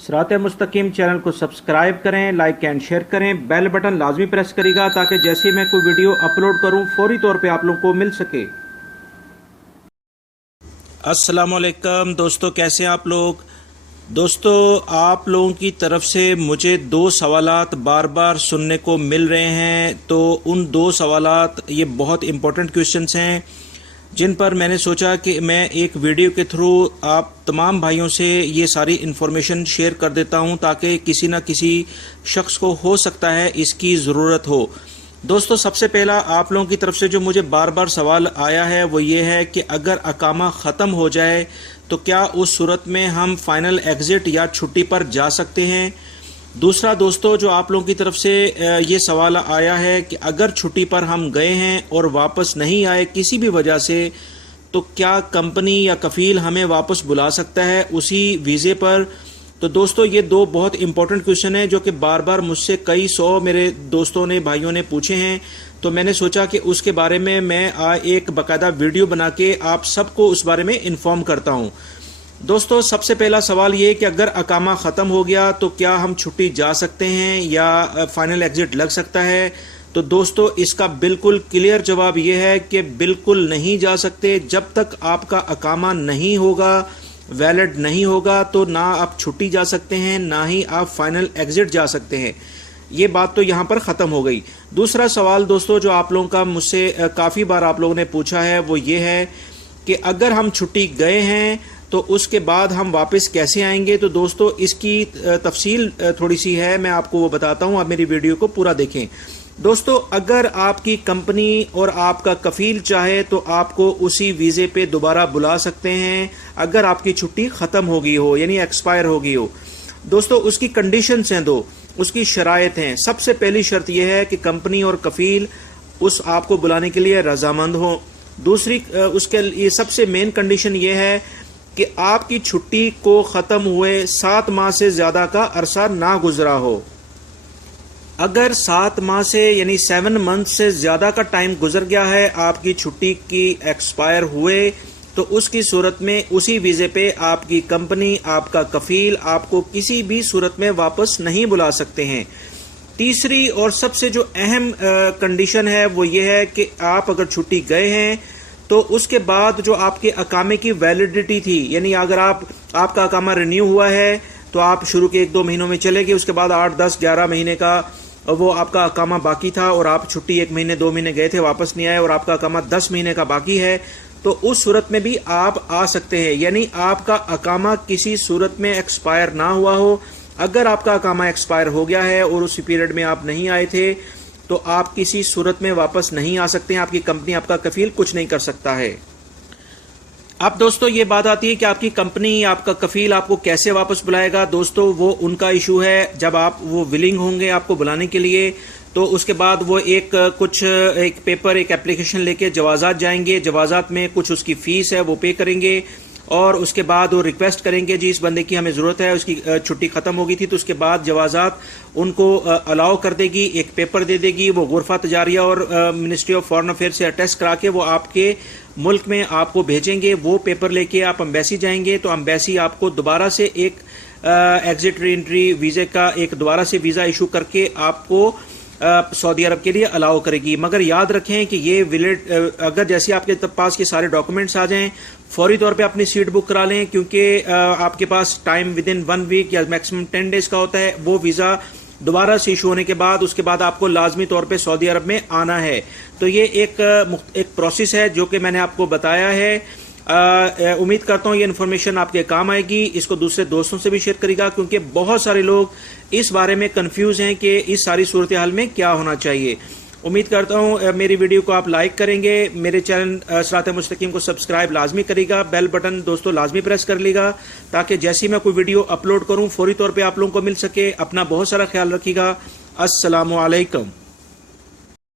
सिरात मुस्तकीम चैनल को सब्सक्राइब करें, लाइक एंड शेयर करें, बेल बटन लाजमी प्रेस करेगा ताकि जैसे ही मैं कोई वीडियो अपलोड करूं फौरी तौर पे आप लोगों को मिल सके। अस्सलाम वालेकुम दोस्तों, कैसे हैं आप लोग। दोस्तों, आप लोगों की तरफ से मुझे दो सवालात बार बार सुनने को मिल रहे हैं, तो उन दो सवालात ये बहुत इम्पोर्टेंट क्वेश्चंस हैं जिन पर मैंने सोचा कि मैं एक वीडियो के थ्रू आप तमाम भाइयों से ये सारी इन्फॉर्मेशन शेयर कर देता हूं ताकि किसी न किसी शख्स को हो सकता है इसकी ज़रूरत हो। दोस्तों, सबसे पहला आप लोगों की तरफ से जो मुझे बार बार सवाल आया है वो ये है कि अगर अकामा ख़त्म हो जाए तो क्या उस सूरत में हम फाइनल एग्ज़िट या छुट्टी पर जा सकते हैं। दूसरा दोस्तों, जो आप लोगों की तरफ से ये सवाल आया है कि अगर छुट्टी पर हम गए हैं और वापस नहीं आए किसी भी वजह से, तो क्या कंपनी या कफ़ील हमें वापस बुला सकता है उसी वीज़े पर। तो दोस्तों, ये दो बहुत इंपॉर्टेंट क्वेश्चन हैं जो कि बार बार मुझसे कई सौ मेरे दोस्तों ने, भाइयों ने पूछे हैं, तो मैंने सोचा कि उसके बारे में मैं एक बाकायदा वीडियो बना के आप सबको उस बारे में इन्फॉर्म करता हूँ। दोस्तों, सबसे पहला सवाल ये कि अगर अकामा ख़त्म हो गया तो क्या हम छुट्टी जा सकते हैं या फाइनल एग्ज़िट लग सकता है। तो दोस्तों, इसका बिल्कुल क्लियर जवाब ये है कि बिल्कुल नहीं जा सकते। जब तक आपका अकामा नहीं होगा, वैलिड नहीं होगा, तो ना आप छुट्टी जा सकते हैं ना ही आप फाइनल एग्ज़िट जा सकते हैं। ये बात तो यहाँ पर ख़त्म हो गई। दूसरा सवाल दोस्तों जो आप लोगों का मुझसे काफ़ी बार आप लोगों ने पूछा है वो ये है कि अगर हम छुट्टी गए हैं तो उसके बाद हम वापस कैसे आएंगे। तो दोस्तों, इसकी तफसील थोड़ी सी है, मैं आपको वो बताता हूँ, आप मेरी वीडियो को पूरा देखें। दोस्तों, अगर आपकी कंपनी और आपका कफ़ील चाहे तो आपको उसी वीज़े पे दोबारा बुला सकते हैं अगर आपकी छुट्टी ख़त्म हो गई हो, यानी एक्सपायर हो गई हो। दोस्तों, उसकी कंडीशंस हैं दो, उसकी शराइत हैं। सबसे पहली शर्त यह है कि कंपनी और कफ़ील उस आपको बुलाने के लिए रजामंद हो। दूसरी उसके लिए सबसे मेन कंडीशन ये है कि आपकी छुट्टी को ख़त्म हुए 7 माह से ज़्यादा का अरसा ना गुजरा हो। अगर 7 माह से यानी 7 मंथ से ज़्यादा का टाइम गुजर गया है आपकी छुट्टी की एक्सपायर हुए, तो उसकी सूरत में उसी वीज़े पे आपकी कंपनी, आपका कफ़ील आपको किसी भी सूरत में वापस नहीं बुला सकते हैं। तीसरी और सबसे जो अहम कंडीशन है वो ये है कि आप अगर छुट्टी गए हैं तो उसके बाद जो आपके अकामे की वैलिडिटी थी, यानी अगर आपका अकामा रिन्यू हुआ है तो आप शुरू के 1-2 महीनों में चले गए, उसके बाद 8, 10, 11 महीने का वो आपका अकामा बाकी था और आप छुट्टी 1 महीने 2 महीने गए थे, वापस नहीं आए और आपका अकामा 10 महीने का बाकी है, तो उस सूरत में भी आप आ सकते हैं। यानी आपका अकामा किसी सूरत में एक्सपायर ना हुआ हो। अगर आपका अकामा एक्सपायर हो गया है और उस पीरियड में आप नहीं आए थे तो आप किसी सूरत में वापस नहीं आ सकते हैं। आपकी कंपनी, आपका कफ़ील कुछ नहीं कर सकता है। अब दोस्तों, ये बात आती है कि आपकी कंपनी, आपका कफ़ील आपको कैसे वापस बुलाएगा। दोस्तों, वो उनका इशू है। जब आप वो विलिंग होंगे आपको बुलाने के लिए, तो उसके बाद वो एक पेपर, एक एप्लीकेशन लेके जवाज़ात जाएंगे। जवाज़ात में कुछ उसकी फ़ीस है वो पे करेंगे और उसके बाद वो रिक्वेस्ट करेंगे, जी इस बंदे की हमें ज़रूरत है, उसकी छुट्टी ख़त्म हो गई थी। तो उसके बाद जवाज़ात उनको अलाउ कर देगी, एक पेपर दे देगी, वो गुरफ़ा तजारिया और मिनिस्ट्री ऑफ फॉरेन अफेयर से अटेस्ट करा के वो आपके मुल्क में आपको भेजेंगे। वो पेपर लेके आप अम्बेसी जाएंगे तो अम्बेसी आपको दोबारा से एक एग्ज़िट री एंट्री वीज़े का एक दोबारा से वीज़ा इशू करके आपको सऊदी अरब के लिए अलाउ करेगी। मगर याद रखें कि ये विलिड, अगर जैसे आपके पास ये सारे डॉक्यूमेंट्स आ जाएं, फौरी तौर पे अपनी सीट बुक करा लें, क्योंकि आपके पास टाइम विदिन 1 वीक या मैक्सिमम 10 डेज का होता है। वो वीज़ा दोबारा से इशू होने के बाद उसके बाद आपको लाजमी तौर पे सऊदी अरब में आना है। तो ये एक प्रोसेस है जो कि मैंने आपको बताया है। उम्मीद करता हूँ ये इन्फॉर्मेशन आपके काम आएगी। इसको दूसरे दोस्तों से भी शेयर करेगा, क्योंकि बहुत सारे लोग इस बारे में कंफ्यूज हैं कि इस सारी सूरत हाल में क्या होना चाहिए। उम्मीद करता हूँ मेरी वीडियो को आप लाइक करेंगे, मेरे चैनल सिरात मुस्तकीम को सब्सक्राइब लाजमी करेगा, बेल बटन दोस्तों लाजमी प्रेस कर लेगा ताकि जैसे ही मैं कोई वीडियो अपलोड करूँ फौरी तौर पर आप लोगों को मिल सके। अपना बहुत सारा ख्याल रखिएगा। अस्सलामु अलैकुम।